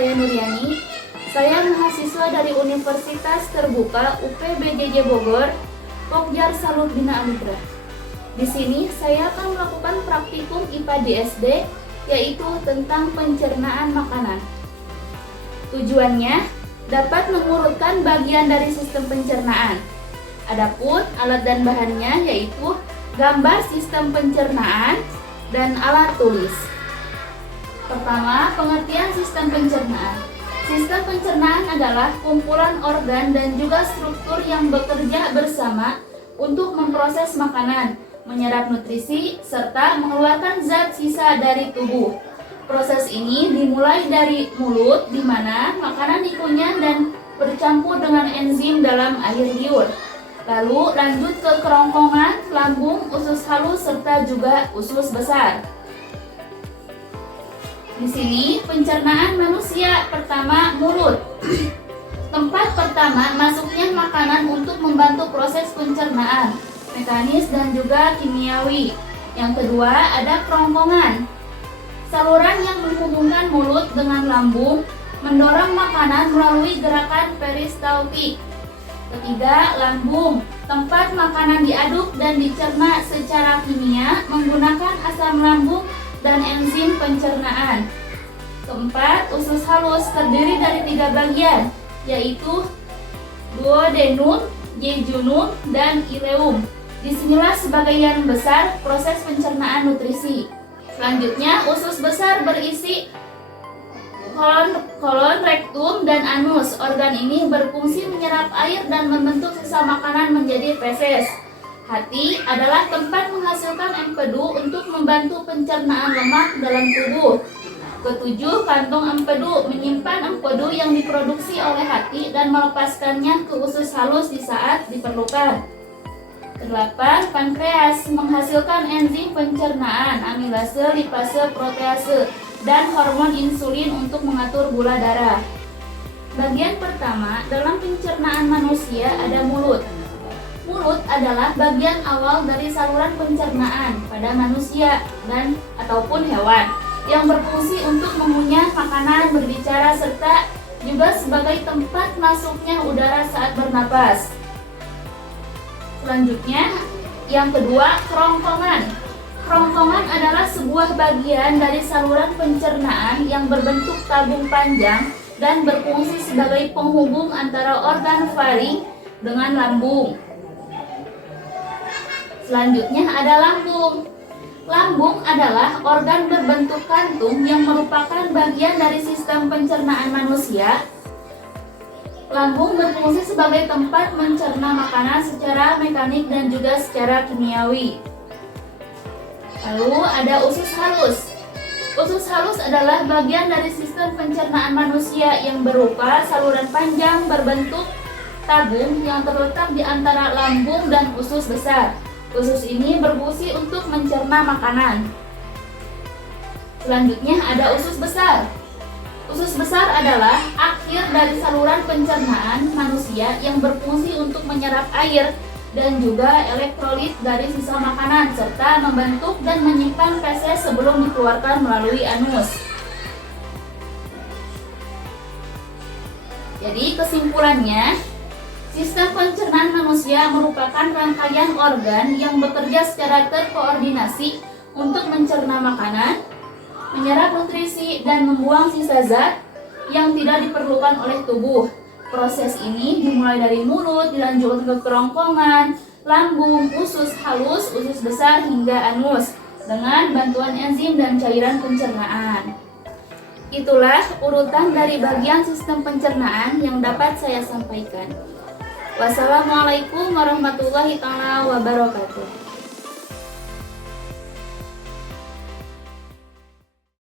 saya Nuryani. Saya mahasiswa dari Universitas Terbuka UPBJJ Bogor, Pokjar Salut Bina Anugrah. Di sini saya akan melakukan praktikum IPA di SD, yaitu tentang pencernaan makanan. Tujuannya dapat mengurutkan bagian dari sistem pencernaan. Adapun alat dan bahannya yaitu gambar sistem pencernaan dan alat tulis. Pertama, pengertian sistem pencernaan. Sistem pencernaan adalah kumpulan organ dan juga struktur yang bekerja bersama untuk memproses makanan, menyerap nutrisi, serta mengeluarkan zat sisa dari tubuh. Proses ini dimulai dari mulut, di mana makanan dikunyah dan bercampur dengan enzim dalam air liur. Lalu lanjut ke kerongkongan, lambung, usus halus, serta juga usus besar. Di sini pencernaan manusia. Pertama, mulut. Tempat pertama masuknya makanan untuk membantu proses pencernaan, mekanis dan juga kimiawi. Yang kedua, ada kerongkongan. Saluran yang menghubungkan mulut dengan lambung, mendorong makanan melalui gerakan peristaltik. Ketiga, lambung. Tempat makanan diaduk dan dicerna secara kimia menggunakan asam lambung dan enzim pencernaan. Keempat, usus halus terdiri dari 3 bagian, yaitu duodenum, jejunum, dan ileum. Disinilah sebagian besar proses pencernaan nutrisi. Selanjutnya, usus besar berisi kolon, rektum, dan anus. Organ ini berfungsi menyerap air dan membentuk sisa makanan menjadi feses. Hati adalah tempat menghasilkan empedu untuk membantu pencernaan lemak dalam tubuh. Ketujuh, kantung empedu menyimpan empedu yang diproduksi oleh hati dan melepaskannya ke usus halus di saat diperlukan. Kedelapan, pankreas menghasilkan enzim pencernaan, amilase, lipase, protease, dan hormon insulin untuk mengatur gula darah. Bagian pertama dalam pencernaan manusia ada mulut. Mulut adalah bagian awal dari saluran pencernaan pada manusia dan ataupun hewan yang berfungsi untuk mengunyah makanan, berbicara, serta juga sebagai tempat masuknya udara saat bernapas. Selanjutnya, yang kedua, kerongkongan. Kerongkongan adalah sebuah bagian dari saluran pencernaan yang berbentuk tabung panjang dan berfungsi sebagai penghubung antara organ faring dengan lambung. Selanjutnya ada lambung. Lambung adalah organ berbentuk kantung yang merupakan bagian dari sistem pencernaan manusia. Lambung berfungsi sebagai tempat mencerna makanan secara mekanik dan juga secara kimiawi. Lalu ada usus halus. Usus halus adalah bagian dari sistem pencernaan manusia yang berupa saluran panjang berbentuk tabung yang terletak di antara lambung dan usus besar. Usus ini berfungsi untuk mencerna makanan. Selanjutnya ada usus besar. Usus besar adalah akhir dari saluran pencernaan manusia yang berfungsi untuk menyerap air dan juga elektrolit dari sisa makanan serta membentuk dan menyimpan feses sebelum dikeluarkan melalui anus. Jadi kesimpulannya, sistem pencernaan manusia merupakan rangkaian organ yang bekerja secara terkoordinasi untuk mencerna makanan, menyerap nutrisi, dan membuang sisa zat yang tidak diperlukan oleh tubuh. Proses ini dimulai dari mulut, dilanjutkan ke kerongkongan, lambung, usus halus, usus besar, hingga anus dengan bantuan enzim dan cairan pencernaan. Itulah urutan dari bagian sistem pencernaan yang dapat saya sampaikan. Wassalamualaikum warahmatullahi wabarakatuh.